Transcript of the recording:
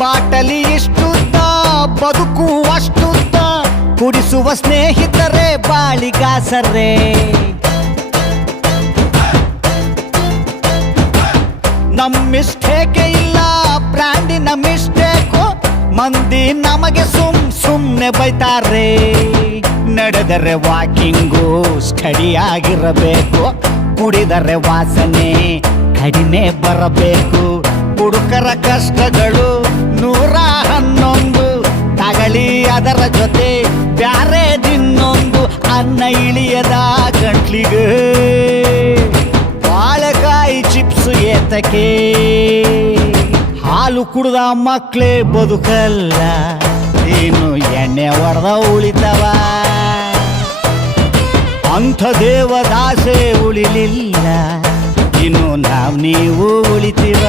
ಬಾಟಲಿ ಇಷ್ಟುದ್ದ ಬದುಕು ಅಷ್ಟುದ್ದ ಕುಡಿಸುವ ಸ್ನೇಹಿತರೆ ಬಾಳಿಗಾಸರೇ ನಮ್ಮ ಮಿಸ್ಟೇಕೆ ಇಲ್ಲ ಬ್ರ್ಯಾಂಡಿನ ಮಿಸ್ಟೇಕು ಮಂದಿ ನಮಗೆ ಸುಮ್ನೆ ಬೈತಾರೆ ನಡೆದರೆ ವಾಕಿಂಗು ಸ್ಟಡಿ ಆಗಿರಬೇಕು ಕುಡಿದರೆ ವಾಸನೆ ಕಡಿಮೆ ಬರಬೇಕು ಹುಡುಕರ ಕಷ್ಟಗಳು 111 ತಗಳಿ ಅದರ ಜೊತೆ ಬ್ಯಾರೆ ದಿನ್ನೊಂದು ಅನ್ನ ಇಳಿಯದ ಗಂಟ್ಲಿಗೆ ಬಾಳೆಕಾಯಿ ಚಿಪ್ಸ್ ಏತಕ್ಕೆ ಹಾಲು ಕುಡ್ದ ಮಕ್ಳೇ ಬದುಕಲ್ಲ ಏನು ಎಣ್ಣೆ ಹೊಡೆದ ಉಳಿತವ ಅಂಥ ದೇವದಾಸೆ ಉಳಿಲಿಲ್ಲ ಇನ್ನು ನೀವು ಉಳಿತೀವ